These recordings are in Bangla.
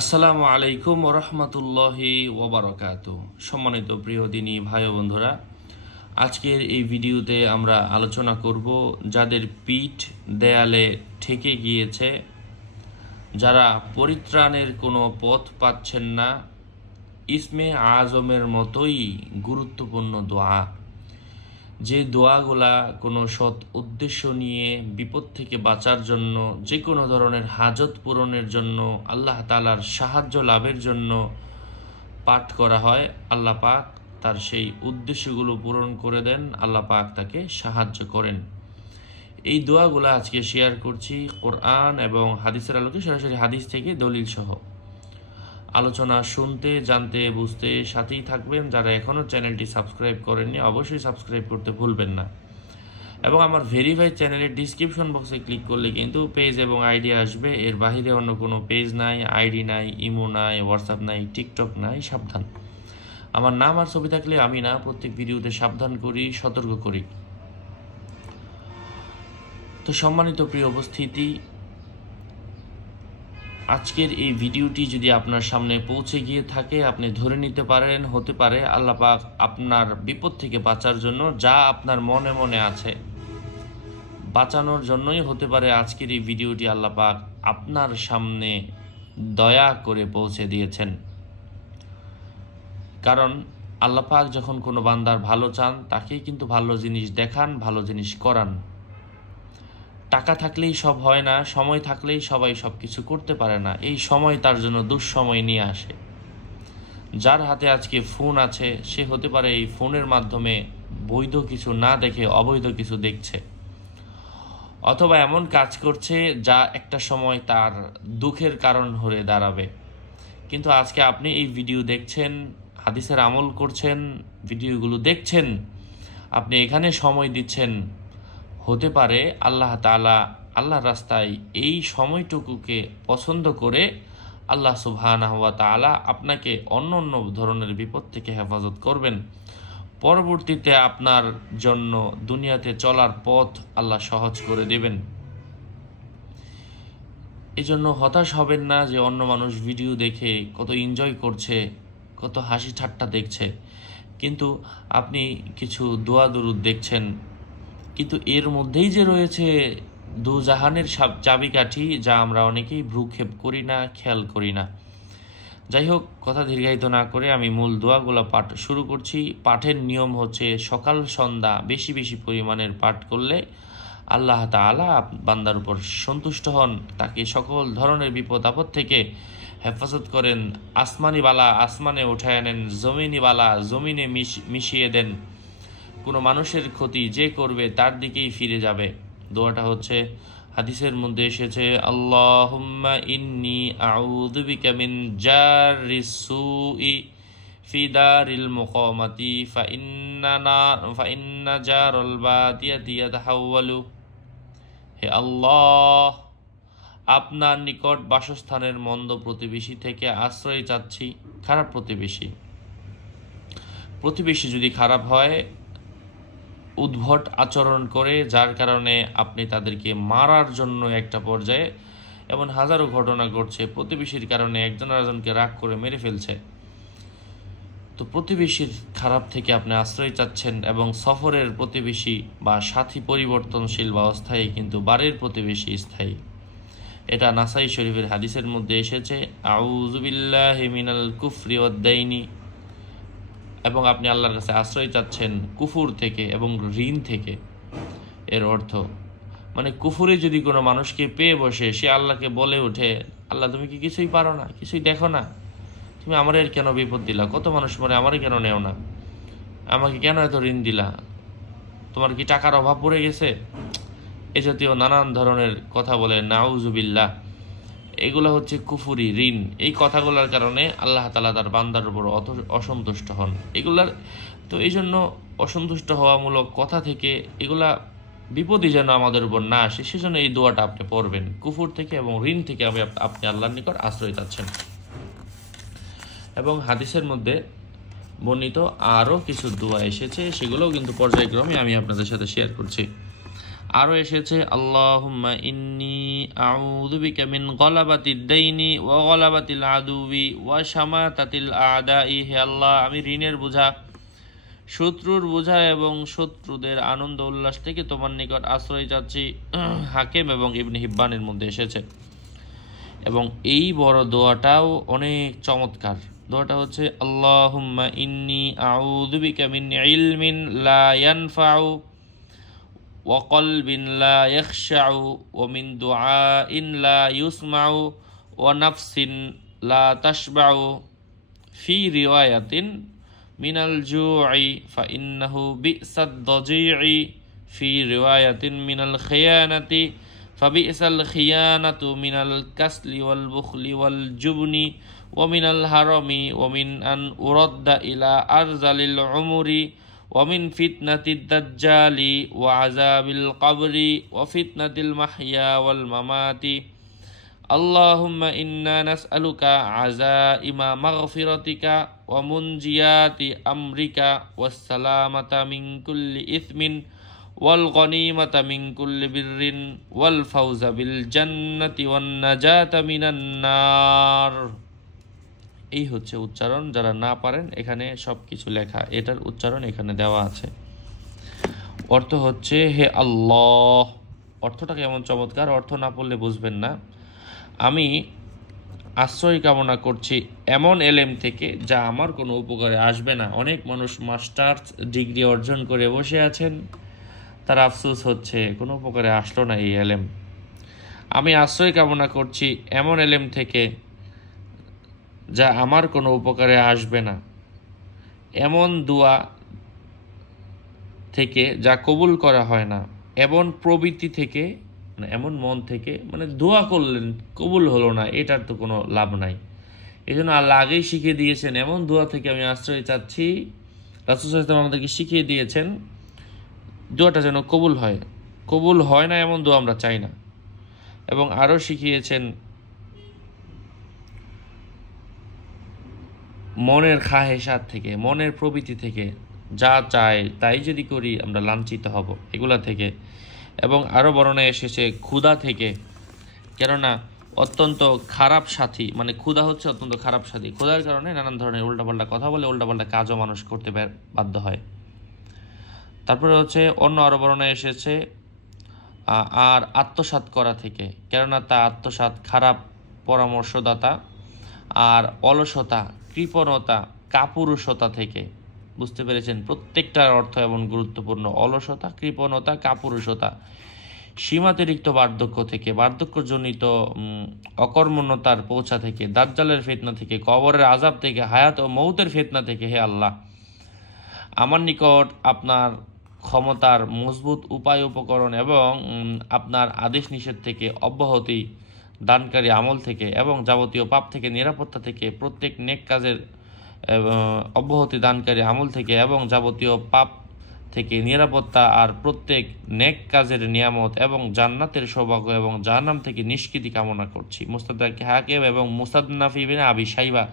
আসসালামু আলাইকুম ওয়া রাহমাতুল্লাহি ওয়া বারাকাতুহু। সম্মানিত প্রিয় দিনী ভাই ও বন্ধুরা, আজকের এই ভিডিওতে আমরা আলোচনা করব যাদের পিঠ দেয়ালে ঠেকে গিয়েছে, যারা পরিত্রাণের কোনো পথ পাচ্ছেন না। ইসমে আজমের মতোই গুরুত্বপূর্ণ দোয়া, যে দোয়াগুলা কোনো সৎ উদ্দেশ্য নিয়ে বিপদ থেকে বাঁচার জন্য, যে কোনো ধরনের হাজত পূরণের জন্য, আল্লাহ তাআলার সাহায্য লাভের জন্য পাঠ করা হয়, আল্লাহ পাক তার সেই উদ্দেশ্যগুলো পূরণ করে দেন, আল্লাহ পাক তাকে সাহায্য করেন। এই দোয়াগুলা আজকে শেয়ার করছি কোরআন এবং হাদিসের আলোকে, সরাসরি হাদিস থেকে দলিল সহ। আলোচনা শুনতে, জানতে, বুঝতে সাথেই থাকবেন। যারা এখনও চ্যানেলটি সাবস্ক্রাইব করেননি অবশ্যই সাবস্ক্রাইব করতে ভুলবেন না, এবং আমার ভেরিফাইড চ্যানেলের ডিসক্রিপশন বক্সে ক্লিক করলে কিন্তু পেজ এবং আইডি আসবে। এর বাহিরে অন্য কোনো পেজ নাই, আইডি নাই, ইমো নাই, হোয়াটসঅ্যাপ নাই, টিকটক নাই। সাবধান, আমার নাম আর ছবি থাকলে আমি না, প্রত্যেক ভিডিওতে সাবধান করি, সতর্ক করি। তো সম্মানিত প্রিয় উপস্থিতি, আজকের এই ভিডিওটি যদি আপনার সামনে পৌঁছে গিয়ে থাকে, আপনি ধরে নিতে পারেন হতে পারে আল্লাহ পাক আপনার বিপদ থেকে বাঁচার জন্য যা আপনার মনে মনে আছে, বাঁচানোর জন্যই হতে পারে আজকের এই ভিডিওটি আল্লাহ পাক আপনার সামনে দয়া করে পৌঁছে দিয়েছেন। কারণ আল্লাহ পাক যখন কোনো বান্দার ভালো চান, তাকেই কিন্তু ভালো জিনিস দেখান, ভালো জিনিস করান। টাকা থাকলেই সব হয় না, সময় থাকলেই সবাই সব কিছু করতে পারে না। এই সময় তার জন্য দুঃসময় নিয়ে আসে। যার হাতে আজকে ফোন আছে, সে হতে পারে এই ফোনের মাধ্যমে বৈধ কিছু না দেখে অবৈধ কিছু দেখছে, অথবা এমন কাজ করছে যা একটা সময় তার দুঃখের কারণ হয়ে দাঁড়াবে। কিন্তু আজকে আপনি এই ভিডিও দেখছেন, হাদিসের আমল করছেন, ভিডিওগুলো দেখছেন, আপনি এখানে সময় দিচ্ছেন, হতে পারে আল্লাহ তাআলা আল্লাহর রাস্তায় এই সময়টুকুকে পছন্দ করে আল্লাহ সুবহানাহু ওয়া তাআলা আপনাকে অন্য অন্য ধরনের বিপদ থেকে হেফাজত করবেন। পরবর্তীতে আপনার জন্য দুনিয়াতে চলার পথ আল্লাহ সহজ করে দেবেন। এই জন্য হতাশ হবেন না যে অন্য মানুষ ভিডিও দেখে কত এনজয় করছে, কত হাসি ঠাট্টা দেখছে, কিন্তু আপনি কিছু দোয়া দরুদ দেখছেন, কিন্তু এর মধ্যেই যে রয়েছে দুজাহানের চাবিকাঠি, যা আমরা অনেকেই ভ্রুক্ষেপ করি না, খেয়াল করি না। যাই হোক, কথা দীর্ঘায়িত না করে আমি মূল দোয়াগুলো পাঠ শুরু করছি। পাঠের নিয়ম হচ্ছে সকাল সন্ধ্যা বেশি বেশি পরিমাণের পাঠ করলে আল্লাহ তাআলা বান্দার উপর সন্তুষ্ট হন, তাকে সকল ধরনের বিপদ আপদ থেকে হেফাজত করেন। আসমানি বালা আসমানে উঠায় আনেন, জমিনি বালা জমিনে মিশিয়ে দেন। কোনো মানুষের ক্ষতি যে করবে তার দিকেই ফিরে যাবে। দোয়াটা হচ্ছে হাদিসের মধ্যে এসেছে, আল্লাহুম্মা ইন্নী আউযু বিকা মিন জারিস সুই ফি দারিল মুকামাতি ফা ইন্না জারাল বাদিয়াতি ইয়াতাহাওয়ালু। হে আল্লাহ, আপনার নিকট বাসস্থানের মন্দ প্রতিবেশী থেকে আশ্রয় চাচ্ছি। খারাপ প্রতিবেশী যদি খারাপ হয়, উদ্ভট আচরণ করে, যার কারণে আপনি তাদেরকে মারার জন্য একটা পর্যায়ে, এমন হাজারো ঘটনা ঘটছে, প্রতিবেশীর কারণে একজন আরেকজনকে রাগ করে মেরে ফেলছে। তো প্রতিবেশীর খারাপ থেকে আপনি আশ্রয় চাচ্ছেন, এবং সফরের প্রতিবেশী বা সাথী পরিবর্তনশীল বা অস্থায়ী, কিন্তু বাড়ির প্রতিবেশী স্থায়ী। এটা নাসাই শরীফের হাদিসের মধ্যে এসেছে, আউযু বিল্লাহি মিনাল কুফরি ওয়াদ দাইনি, এবং আপনি আল্লাহর কাছে আশ্রয় চাচ্ছেন কুফুর থেকে এবং ঋণ থেকে। এর অর্থ মানে কুফুরে যদি কোনো মানুষকে পেয়ে বসে, সে আল্লাহকে বলে ওঠে, আল্লাহ তুমি কি কিছুই পারো না, কিছুই দেখো না, তুমি আমার এর কেন বিপদ দিলা, কত মানুষ মরে, আমারে কেন নেও না, আমাকে কেন এত ঋণ দিলা, তোমার কি টাকার অভাব পড়ে গেছে, এ জাতীয় নানান ধরনের কথা বলে, নাউজুবিল্লাহ। এগুলো হচ্ছে কুফুরি ঋণ। এই কথাগুলোর কারণে আল্লাহ তাআলা তার বান্দার উপর অসন্তুষ্ট হন। তো এই জন্য অসন্তুষ্ট হওয়ামূলক কথা থেকে এগুলা বিপদই যেন আমাদের উপর না আসে, সেজন্য এই দোয়াটা আপনি পড়বেন। কুফুর থেকে এবং ঋণ থেকে আপনি আল্লাহর নিকট আশ্রয় চাচ্ছেন। এবং হাদিসের মধ্যে বর্ণিত আরও কিছু দোয়া এসেছে, সেগুলোও কিন্তু পর্যায়ক্রমে আমি আপনাদের সাথে শেয়ার করছি। আরও এসেছে আল্লাহুম্মা ইন্নী আউযু বিকা মিন গলাবাতিদ দাইনি ওয়া গলাবাতিল আদুবি ওয়া শামাতাতিল আদাই। হে আল্লাহ, আমি ঋণের বোঝা, শত্রুর বোঝা এবং শত্রুদের আনন্দ উল্লাস থেকে তোমার নিকট আশ্রয় চাচ্ছি। হাকিম এবং ইবনে হিব্বানের মধ্যে এসেছে। এবং এই বড় দোয়াটাও অনেক চমৎকার। দোয়াটা হচ্ছে আল্লাহুম্মা ইন্নী আউযু বিকা মিন ইলমিন লা ইয়ানফাউ ওয়া কলবিন লা ইয়াখশাউ ওয়া মিন দুআইন লা ইউসমাউ ওয়া নাফসিন লা তাশবাউ ফি রিওয়ায়াতিন মিনাল জু'i ফাইন্নাহু বি'সাদ দাজি'i ফি রিওয়ায়াতিন মিনাল খিয়ানাতি ফাবি'সাল খিয়ানাতু মিনাল কাসলি ওয়াল বুখলি ওয়াল জুবনি ওয়া মিনাল হারামি ওয়া মিন আন উরাদ্দা ইলা আরজালিল উমরি ওয়া মিন ফিতনাতিদ দাজ্জালি ওয়া আযাবিল কবরি ওয়া ফিতনাতিল মাহইয়া ওয়াল মামাতি। আল্লাহুম্মা ইন্না নাসআলুকা আযাইমা মাগফিরাতিকা ওয়া মুনজিয়াতি আমরিকা ওয়াস সালামাতা মিন কুল্লি ইসমিন ওয়াল গনিমাতা মিন কুল্লি বিররিন ওয়াল ফাওজা বিল জান্নাতি ওয়ান নাজাতা মিনান নার। এই হচ্ছে উচ্চারণ। যারা না পারেন, এখানে সব কিছু লেখা, এটার উচ্চারণ এখানে দেওয়া আছে। অর্থ হচ্ছে হে আল্লাহ। অর্থটা কেমন চমৎকার, অর্থ না পড়লে বুঝবেন না। আমি আশ্রয় কামনা করছি এমন এলেম থেকে যা আমার কোনো উপকারে আসবে না। অনেক মানুষ মাস্টার্স ডিগ্রি অর্জন করে বসে আছেন, তার আফসোস হচ্ছে কোনো উপকারে আসলো না এই এলেম। আমি আশ্রয় কামনা করছি এমন এলেম থেকে যা আমার কোনো উপকারে আসবে না, এমন দোয়া থেকে যা কবুল করা হয় না, এমন প্রবৃত্তি থেকে, এমন মন থেকে, মানে দোয়া করলেন কবুল হলো না, এটার তো কোনো লাভ নাই। এই জন্য আল্লাহ আগেই শিখিয়ে দিয়েছেন এমন দোয়া থেকে আমি আশ্রয় চাচ্ছি। রাসূল সাল্লাল্লাহু আলাইহি ওয়াসাল্লাম আমাদেরকে শিখিয়ে দিয়েছেন দোয়াটা যেন কবুল হয়। কবুল হয় না এমন দোয়া আমরা চাই না। এবং আরও শিখিয়েছেন মনের খাহেসাত থেকে, মনের প্রবৃত্তি থেকে, যা চাই তাই যদি করি আমরা লাঞ্ছিত হব, এগুলা থেকে। এবং আরও বর্ণনায় এসেছে ক্ষুধা থেকে, কেননা অত্যন্ত খারাপ সাথী, মানে ক্ষুধা হচ্ছে অত্যন্ত খারাপ সাথী। ক্ষুধার কারণে নানান ধরনের উল্টাপাল্টা কথা বলে, উল্টাপাল্টা কাজও মানুষ করতে বাধ্য হয়। তারপরে হচ্ছে অন্য আরও বর্ণনায় এসেছে আর আত্মসাৎ করা থেকে, কেননা তা আত্মসাৎ খারাপ পরামর্শদাতা। আর অলসতা, কৃপণতা, কাপুরুষতা থেকে। বুঝতে পেরেছেন? প্রত্যেকটার অর্থ এমন গুরুত্বপূর্ণ। অলসতা, কৃপণতা, কাপুরুষতা। সীমাতিরিক্ত বার্ধক্য থেকে, বার্ধক্যজনিত অকর্মণ্যতার পৌঁছা থেকে, দাজ্জালের ফিতনা থেকে, কবরের আযাব থেকে, হায়াত ও মৌতের ফিতনা থেকে। হে আল্লাহ, আমার নিকট আপনার ক্ষমতার মজবুত উপায় উপকরণ এবং আপনার আদেশ নিষেধ থেকে, অব্যাহতি দানকারী আমল থেকে এবং যাবতীয় পাপ থেকে, নিরাপত্তা থেকে, প্রত্যেক নেক কাজের অব্যাহতি দানকারী আমল থেকে এবং যাবতীয় পাপ থেকে নিরাপত্তা, আর প্রত্যেক নেক কাজের নিয়ামত এবং জান্নাতের সৌভাগ্য এবং জাহান্নাম থেকে নিষ্কৃতি কামনা করছি। মুস্তাদরাক হাকিম এবং মুসান্নাফ ইবনে আবি শাইবা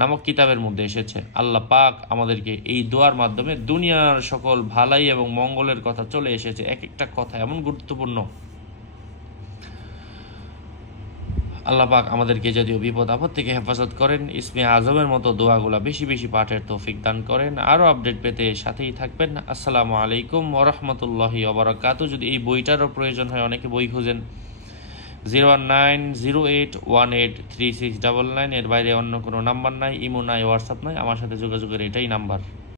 নামক কিতাবের মধ্যে এসেছে। আল্লাহ পাক আমাদেরকে এই দোয়ার মাধ্যমে দুনিয়ার সকল ভালাই এবং মঙ্গলের কথা চলে এসেছে। এক একটা কথা এমন গুরুত্বপূর্ণ। আল্লাহ পাক আমাদেরকে যদিও বিপদ আপদ থেকে হেফাজত করেন, ইসমে আজমের মতো দোয়াগুলা বেশি বেশি পাঠের তৌফিক দান করেন। আরও আপডেট পেতে সাথেই থাকবেন। আসসালামু আলাইকুম ওয়া রাহমাতুল্লাহি ওয়া বারাকাতুহু। যদি এই বইটারও প্রয়োজন হয়, অনেকে বই খুঁজেন, 01908183699, এর বাইরে অন্য কোনো নাম্বার নাই, ইমো নাই, হোয়াটসঅ্যাপ নাই। আমার সাথে যোগাযোগের এটাই নাম্বার।